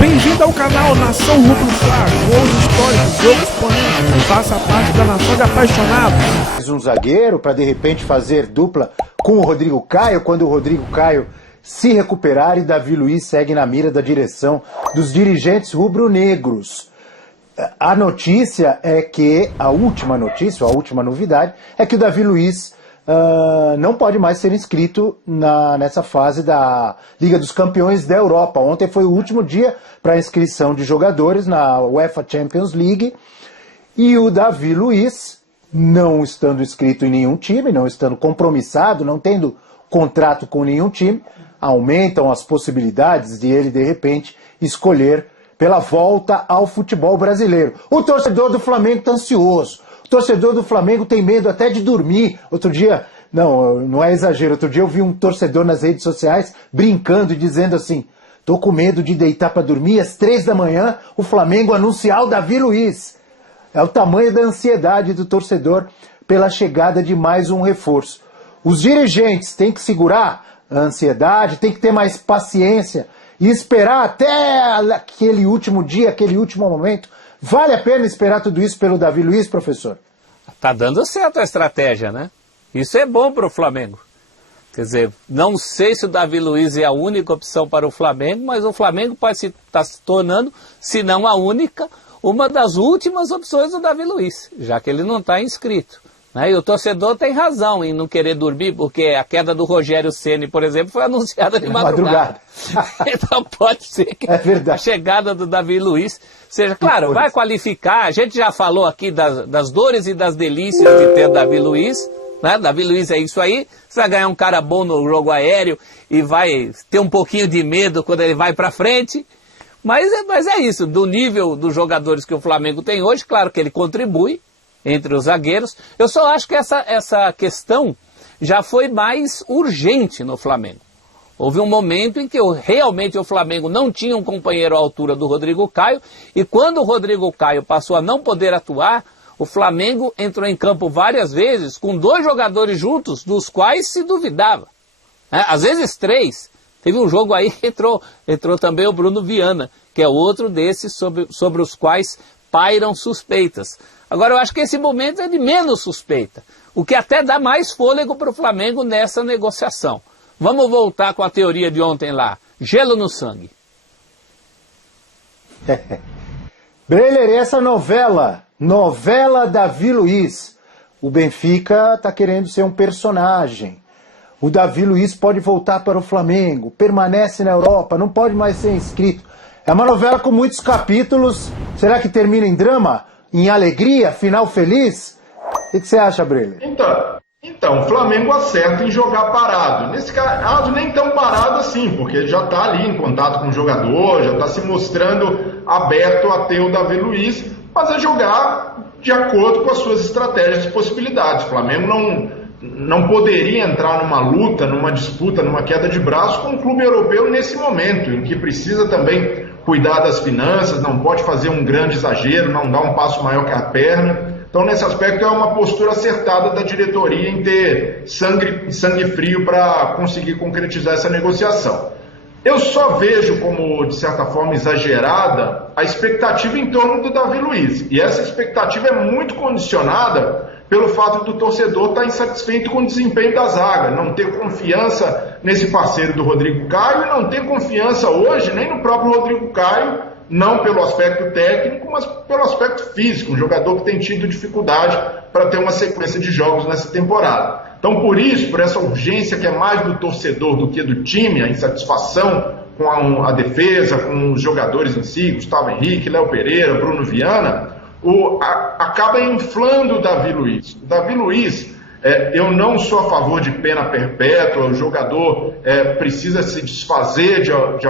Bem-vindo ao canal Nação Rubro-Fla, gols históricos, jogos polêmicos, faça parte da nação de apaixonados. Um zagueiro para de repente fazer dupla com o Rodrigo Caio, quando o Rodrigo Caio se recuperar e Davi Luiz segue na mira da direção dos dirigentes rubro-negros. A notícia é que, a última notícia, a última novidade, é que o Davi Luiz não pode mais ser inscrito nessa fase da Liga dos Campeões da Europa. Ontem foi o último dia para inscrição de jogadores na UEFA Champions League e o Davi Luiz, não estando inscrito em nenhum time, não estando compromissado, não tendo contrato com nenhum time, aumentam as possibilidades de ele, de repente, escolher pela volta ao futebol brasileiro. O torcedor do Flamengo está ansioso. O torcedor do Flamengo tem medo até de dormir. Outro dia, não é exagero, outro dia eu vi um torcedor nas redes sociais brincando e dizendo assim: tô com medo de deitar para dormir às 3 da manhã, o Flamengo anunciar o Davi Luiz. É o tamanho da ansiedade do torcedor pela chegada de mais um reforço. Os dirigentes têm que segurar a ansiedade, têm que ter mais paciência e esperar até aquele último dia, aquele último momento. Vale a pena esperar tudo isso pelo Davi Luiz, professor? Tá dando certo a estratégia, né? Isso é bom para o Flamengo. Quer dizer, não sei se o Davi Luiz é a única opção para o Flamengo, mas o Flamengo pode estar se tornando, se não a única, uma das últimas opções do Davi Luiz, já que ele não está inscrito. E o torcedor tem razão em não querer dormir, porque a queda do Rogério Ceni, por exemplo, foi anunciada de madrugada. Então pode ser que a chegada do Davi Luiz seja... Claro, vai qualificar, a gente já falou aqui das dores e das delícias de ter Davi Luiz, né? Davi Luiz é isso aí, você vai ganhar um cara bom no jogo aéreo e vai ter um pouquinho de medo quando ele vai para frente, mas é isso, do nível dos jogadores que o Flamengo tem hoje, claro que ele contribui entre os zagueiros. Eu só acho que essa questão já foi mais urgente no Flamengo. Houve um momento em que realmente o Flamengo não tinha um companheiro à altura do Rodrigo Caio, e quando o Rodrigo Caio passou a não poder atuar, o Flamengo entrou em campo várias vezes com 2 jogadores juntos, dos quais se duvidava. Às vezes 3. Teve um jogo aí que entrou também o Bruno Viana, que é outro desses sobre os quais pairam suspeitas. Agora, eu acho que esse momento é de menos suspeita, o que até dá mais fôlego para o Flamengo nessa negociação. Vamos voltar com a teoria de ontem lá, gelo no sangue. Breler, essa novela Davi Luiz, o Benfica está querendo ser um personagem. O Davi Luiz pode voltar para o Flamengo, permanece na Europa, não pode mais ser inscrito. É uma novela com muitos capítulos, será que termina em drama? Em alegria, final feliz? O que você acha, Breler? Então, o Flamengo acerta em jogar parado. Nesse caso, nem tão parado assim, porque ele já está ali em contato com o jogador, já está se mostrando aberto a ter o Davi Luiz, mas é jogar de acordo com as suas estratégias e possibilidades. O Flamengo não poderia entrar numa luta, numa disputa, numa queda de braço com um clube europeu nesse momento, em que precisa também cuidar das finanças, não pode fazer um grande exagero, não dar um passo maior que a perna. Então, nesse aspecto, é uma postura acertada da diretoria em ter sangue frio para conseguir concretizar essa negociação. Eu só vejo como, de certa forma, exagerada a expectativa em torno do Davi Luiz. E essa expectativa é muito condicionada pelo fato do torcedor estar insatisfeito com o desempenho da zaga, não ter confiança nesse parceiro do Rodrigo Caio e não ter confiança hoje nem no próprio Rodrigo Caio, não pelo aspecto técnico, mas pelo aspecto físico, um jogador que tem tido dificuldade para ter uma sequência de jogos nessa temporada. Então, por isso, por essa urgência que é mais do torcedor do que do time, a insatisfação com a defesa, com os jogadores em si, Gustavo Henrique, Léo Pereira, Bruno Viana, acaba inflando o Davi Luiz. O Davi Luiz, eu não sou a favor de pena perpétua, o jogador precisa se desfazer de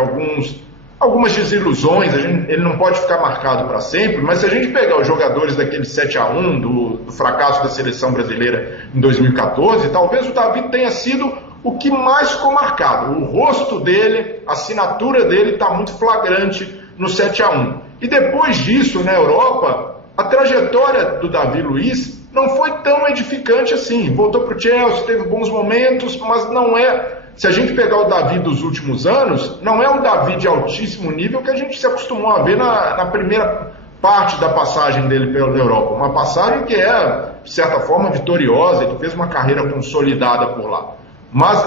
algumas desilusões, ele não pode ficar marcado para sempre, mas se a gente pegar os jogadores daquele 7-1 do fracasso da seleção brasileira em 2014, talvez o Davi tenha sido o que mais ficou marcado. O rosto dele, a assinatura dele está muito flagrante no 7-1. E depois disso, na Europa, a trajetória do Davi Luiz não foi tão edificante assim. Voltou para o Chelsea, teve bons momentos, mas não é se a gente pegar o Davi dos últimos anos, não é um Davi de altíssimo nível que a gente se acostumou a ver na primeira parte da passagem dele pela Europa. Uma passagem que é, de certa forma, vitoriosa, ele fez uma carreira consolidada por lá. Mas,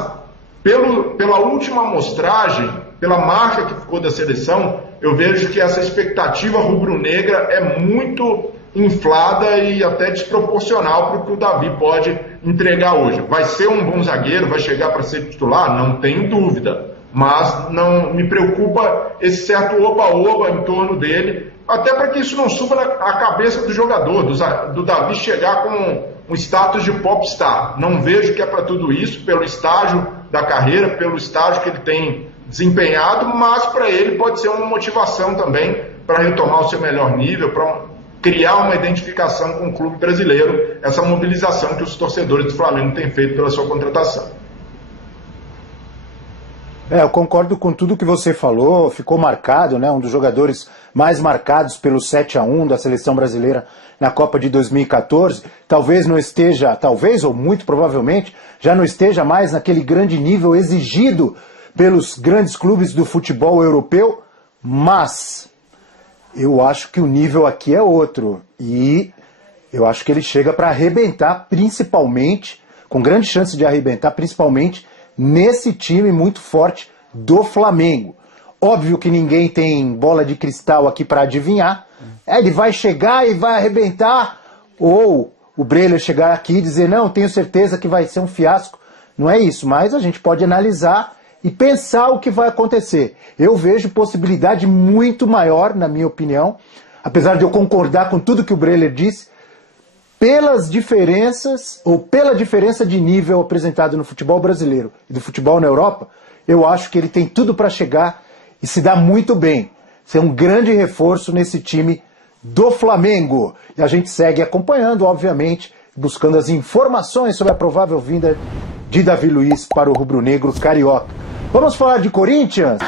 pela última amostragem, pela marca que ficou da seleção, eu vejo que essa expectativa rubro-negra é muito inflada e até desproporcional para o que o Davi pode entregar hoje. Vai ser um bom zagueiro, vai chegar para ser titular? Não tenho dúvida. Mas não me preocupa esse certo oba-oba em torno dele, até para que isso não suba a cabeça do jogador, do Davi chegar com um status de popstar. Não vejo que é para tudo isso, pelo estágio da carreira, pelo estágio que ele tem desempenhado, mas para ele pode ser uma motivação também para retomar o seu melhor nível, para criar uma identificação com o clube brasileiro, essa mobilização que os torcedores do Flamengo têm feito pela sua contratação. Eu concordo com tudo que você falou, ficou marcado, né, um dos jogadores mais marcados pelo 7-1 da seleção brasileira na Copa de 2014, talvez não esteja, talvez ou muito provavelmente, já não esteja mais naquele grande nível exigido pelos grandes clubes do futebol europeu, mas eu acho que o nível aqui é outro e eu acho que ele chega para arrebentar, principalmente, com grande chance de arrebentar, principalmente nesse time muito forte do Flamengo. Óbvio que ninguém tem bola de cristal aqui para adivinhar. Ele vai chegar e vai arrebentar, ou o Breler chegar aqui e dizer, não, tenho certeza que vai ser um fiasco. Não é isso, mas a gente pode analisar e pensar o que vai acontecer. Eu vejo possibilidade muito maior, na minha opinião, apesar de eu concordar com tudo que o Breler disse, pelas diferenças, ou pela diferença de nível apresentado no futebol brasileiro e do futebol na Europa, eu acho que ele tem tudo para chegar e se dar muito bem. Ser um grande reforço nesse time do Flamengo. E a gente segue acompanhando, obviamente, buscando as informações sobre a provável vinda de Davi Luiz para o rubro-negro carioca. Vamos falar de Corinthians?